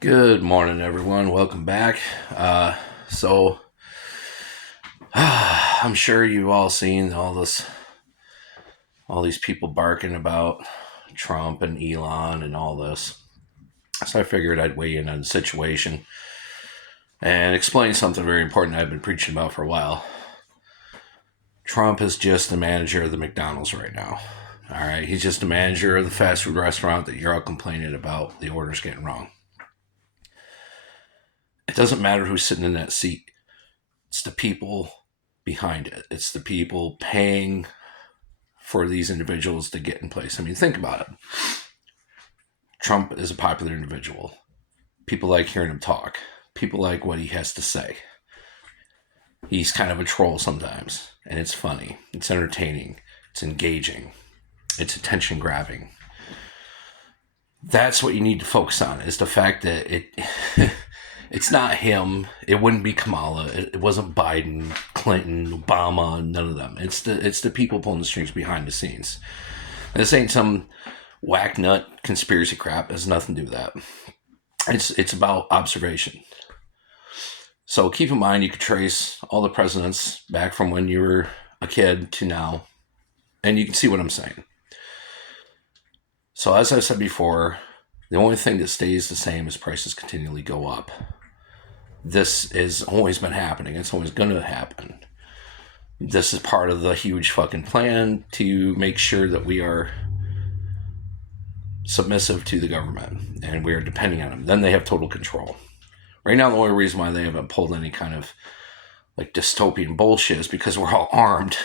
Good morning, everyone. Welcome back. So, I'm sure you've all seen all these people barking about Trump and Elon and all this. So I figured I'd weigh in on the situation and explain something very important I've been preaching about for a while. Trump is just the manager of the McDonald's right now. All right, he's just the manager of the fast food restaurant that you're all complaining about the orders getting wrong. It doesn't matter who's sitting in that seat. It's the people behind it. It's the people paying for these individuals to get in place. I mean, think about it. Trump is a popular individual. People like hearing him talk. People like what he has to say. He's kind of a troll sometimes, and it's funny. It's entertaining. It's engaging. It's attention grabbing. That's what you need to focus on, is the fact that it's not him. It wouldn't be Kamala. It wasn't Biden, Clinton, Obama, none of them. It's the people pulling the strings behind the scenes. And this ain't some whack nut conspiracy crap. It has nothing to do with that. It's about observation. So keep in mind, you could trace all the presidents back from when you were a kid to now, and you can see what I'm saying. So as I said before, the only thing that stays the same is prices continually go up. This has always been happening. It's always going to happen. This is part of the huge fucking plan to make sure that we are submissive to the government and we are depending on them. Then they have total control. Right now, the only reason why they haven't pulled any kind of like dystopian bullshit is because we're all armed.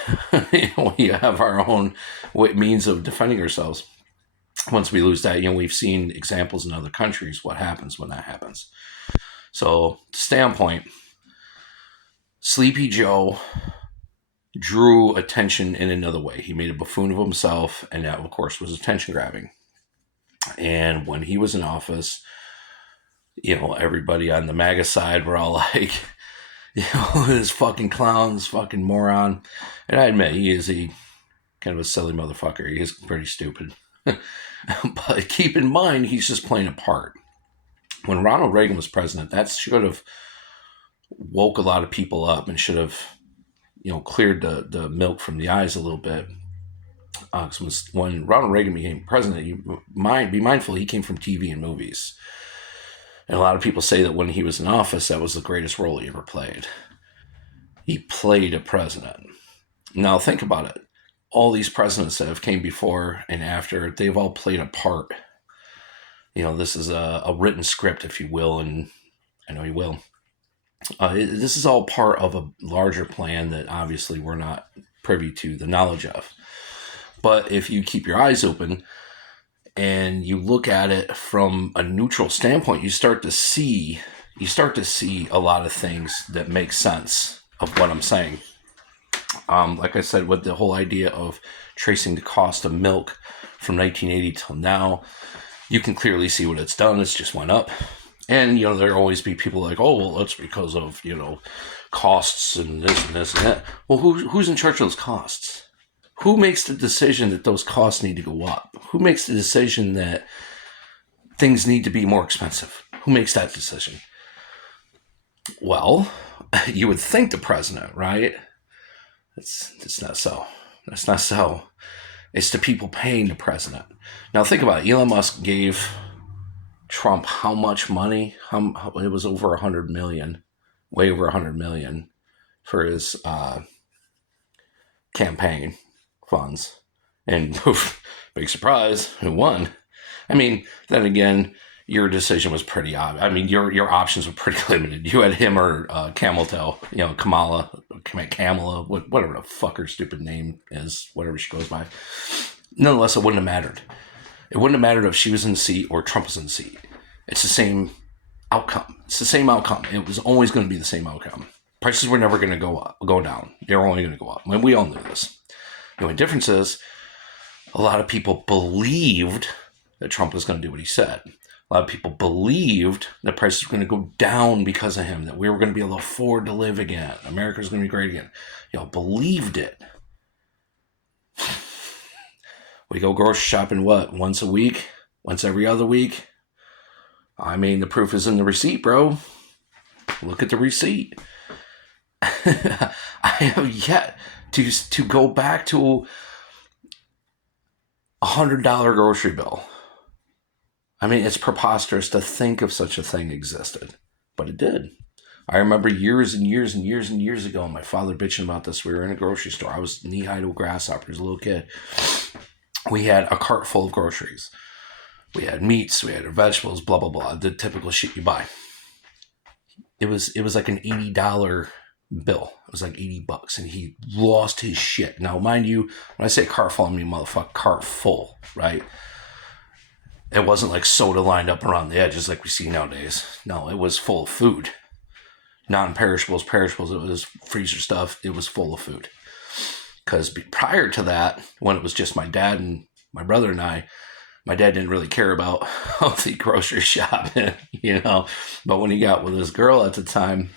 We have our own means of defending ourselves. Once we lose that, we've seen examples in other countries what happens when that happens. So, standpoint, Sleepy Joe drew attention in another way. He made a buffoon of himself, and that, of course, was attention grabbing. And when he was in office, everybody on the MAGA side were all like, this fucking clown, this fucking moron. And I admit, he is a kind of a silly motherfucker. He is pretty stupid. But keep in mind, he's just playing a part. When Ronald Reagan was president, that should have woke a lot of people up and should have, cleared the milk from the eyes a little bit. When Ronald Reagan became president, be mindful, he came from TV and movies. And a lot of people say that when he was in office, that was the greatest role he ever played. He played a president. Now think about it. All these presidents that have came before and after, they've all played a part. This is a written script, if you will, and I know you will. This is all part of a larger plan that obviously we're not privy to the knowledge of. But if you keep your eyes open and you look at it from a neutral standpoint, you start to see a lot of things that make sense of what I'm saying. Like I said, with the whole idea of tracing the cost of milk from 1980 till now, you can clearly see what it's done. It's just went up. And, there'll always be people like, oh, well, that's because of, costs and this and this and that. Well, who's in charge of those costs? Who makes the decision that those costs need to go up? Who makes the decision that things need to be more expensive? Who makes that decision? Well, you would think the president, right? It's not so. That's not so. It's the people paying the president. Now think about it. Elon Musk gave Trump how much money? It was over 100 million, way over 100 million for his campaign funds. And poof, big surprise, who won? I mean, then again, your decision was pretty obvious. I mean, your options were pretty limited. You had him or Camel Toe, Kamala, whatever the fuck her stupid name is, whatever she goes by. Nonetheless, it wouldn't have mattered. It wouldn't have mattered if she was in the seat or Trump was in the seat. It's the same outcome. It's the same outcome. It was always going to be the same outcome. Prices were never going to go down. They were only going to go up. I mean, we all knew this. The only difference is a lot of people believed that Trump was going to do what he said. A lot of people believed that prices were going to go down because of him, that we were going to be able to afford to live again. America was going to be great again. Y'all believed it. We go grocery shopping, once a week? Once every other week? I mean, the proof is in the receipt, bro. Look at the receipt. I have yet to go back to $100 grocery bill. I mean, it's preposterous to think of such a thing existed, but it did. I remember years and years and years and years ago, my father bitching about this. We were in a grocery store. I was knee-high to a grasshopper as a little kid. We had a cart full of groceries. We had meats, we had vegetables, blah, blah, blah. The typical shit you buy. It was like an $80 bill. It was like $80, and he lost his shit. Now, mind you, when I say cart full, I mean motherfucker cart full, right? It wasn't like soda lined up around the edges like we see nowadays. No, it was full of food. Non-perishables, perishables, it was freezer stuff. It was full of food. Because prior to that, when it was just my dad and my brother and I, my dad didn't really care about healthy grocery shopping, you know. But when he got with his girl at the time,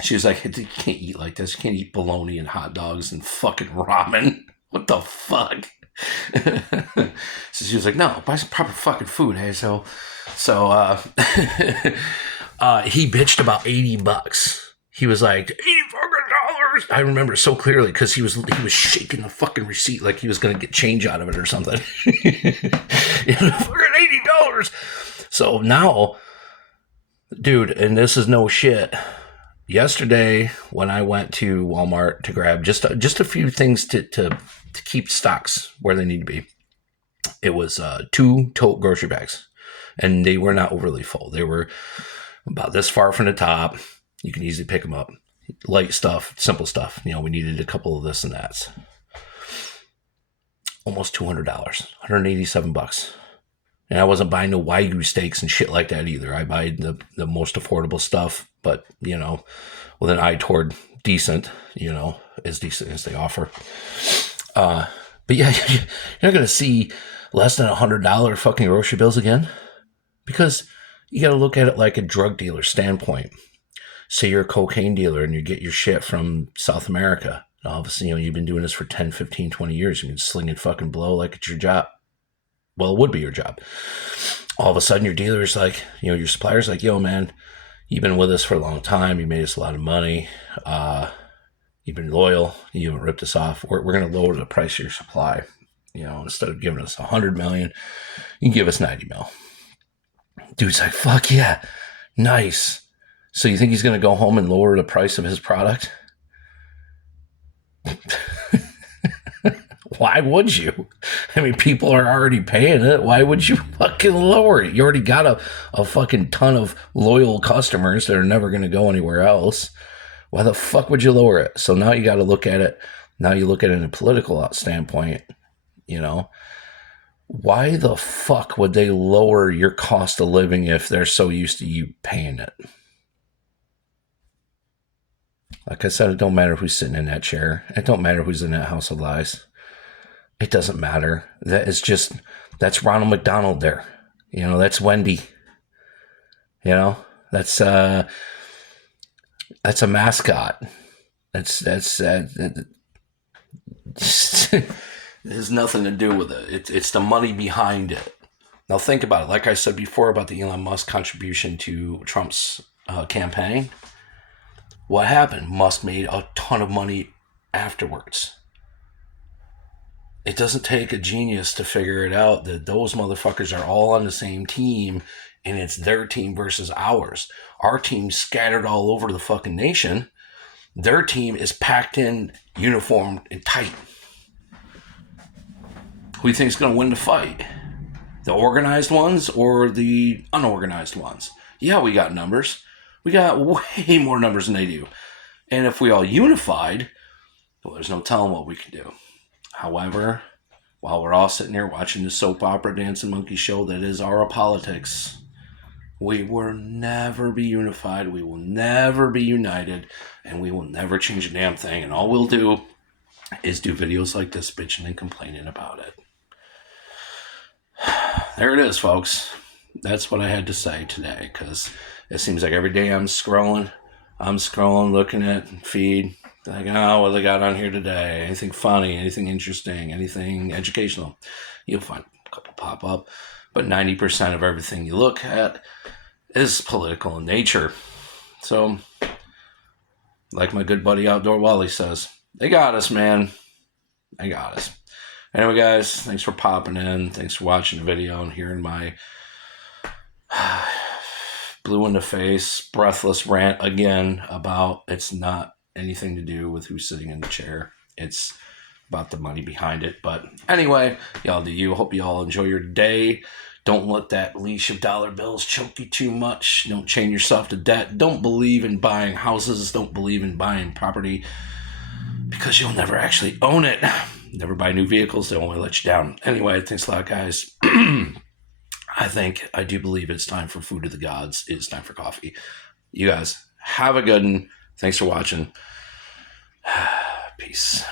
she was like, you can't eat like this. You can't eat bologna and hot dogs and fucking ramen. What the fuck? So she was like, no, buy some proper fucking food, hey? So he bitched about $80. He was like, $80 fucking. I remember so clearly because he was shaking the fucking receipt like he was gonna get change out of it or something. Fucking $80. So now, dude, and this is no shit. Yesterday, when I went to Walmart to grab just a few things to keep stocks where they need to be, it was 2 tote grocery bags, and they were not overly full. They were about this far from the top. You can easily pick them up. Light stuff, simple stuff. You know, we needed a couple of this and that. Almost $200, $187. And I wasn't buying no Wagyu steaks and shit like that either. I buy the most affordable stuff, but, you know, with an eye toward decent, you know, as decent as they offer. But yeah, you're not going to see less than $100 fucking grocery bills again. Because you got to look at it like a drug dealer standpoint. Say you're a cocaine dealer and you get your shit from South America. And obviously, you know, you've been doing this for 10, 15, 20 years. You can sling and fucking blow like it's your job. Well, it would be your job. All of a sudden, your dealer's like, you know, your supplier's like, yo, man, you've been with us for a long time. You made us a lot of money. You've been loyal. You haven't ripped us off. We're going to lower the price of your supply. You know, instead of giving us $100 million, you can give us $90 million. Dude's like, fuck yeah, nice. So you think he's going to go home and lower the price of his product? Why would you? I mean, people are already paying it. Why would you fucking lower it? You already got a fucking ton of loyal customers that are never going to go anywhere else. Why the fuck would you lower it? So now you got to look at it. Now you look at it in a political standpoint, you know. Why the fuck would they lower your cost of living if they're so used to you paying it? Like I said, it don't matter who's sitting in that chair. It don't matter who's in that house of lies. It doesn't matter. That's Ronald McDonald there. You know, that's Wendy. You know, that's a mascot. It has nothing to do with it. It's the money behind it. Now think about it. Like I said before about the Elon Musk contribution to Trump's campaign. What happened? Musk made a ton of money afterwards. It doesn't take a genius to figure it out that those motherfuckers are all on the same team and it's their team versus ours. Our team's scattered all over the fucking nation. Their team is packed in, uniformed, and tight. Who do you think is going to win the fight? The organized ones or the unorganized ones? Yeah, we got numbers. We got way more numbers than they do. And if we all unified, well, there's no telling what we can do. However, while we're all sitting there watching the soap opera Dancing Monkey show that is our politics, we will never be unified. We will never be united. And we will never change a damn thing. And all we'll do is do videos like this bitching and complaining about it. There it is, folks. That's what I had to say today, because it seems like every day I'm scrolling, looking at feed, like, oh, what do they got on here today? Anything funny, anything interesting, anything educational? You'll find a couple pop up, but 90% of everything you look at is political in nature. So, like my good buddy Outdoor Wally says, they got us, man. They got us. Anyway, guys, thanks for popping in. Thanks for watching the video and hearing my blue in the face, breathless rant again about it's not anything to do with who's sitting in the chair. It's about the money behind it. But anyway, y'all do you. Hope you all enjoy your day. Don't let that leash of dollar bills choke you too much. Don't chain yourself to debt. Don't believe in buying houses. Don't believe in buying property because you'll never actually own it. Never buy new vehicles. They only let you down. Anyway, thanks a lot, guys. I do believe it's time for food of the gods. It's time for coffee. You guys have a good one. Thanks for watching. Peace.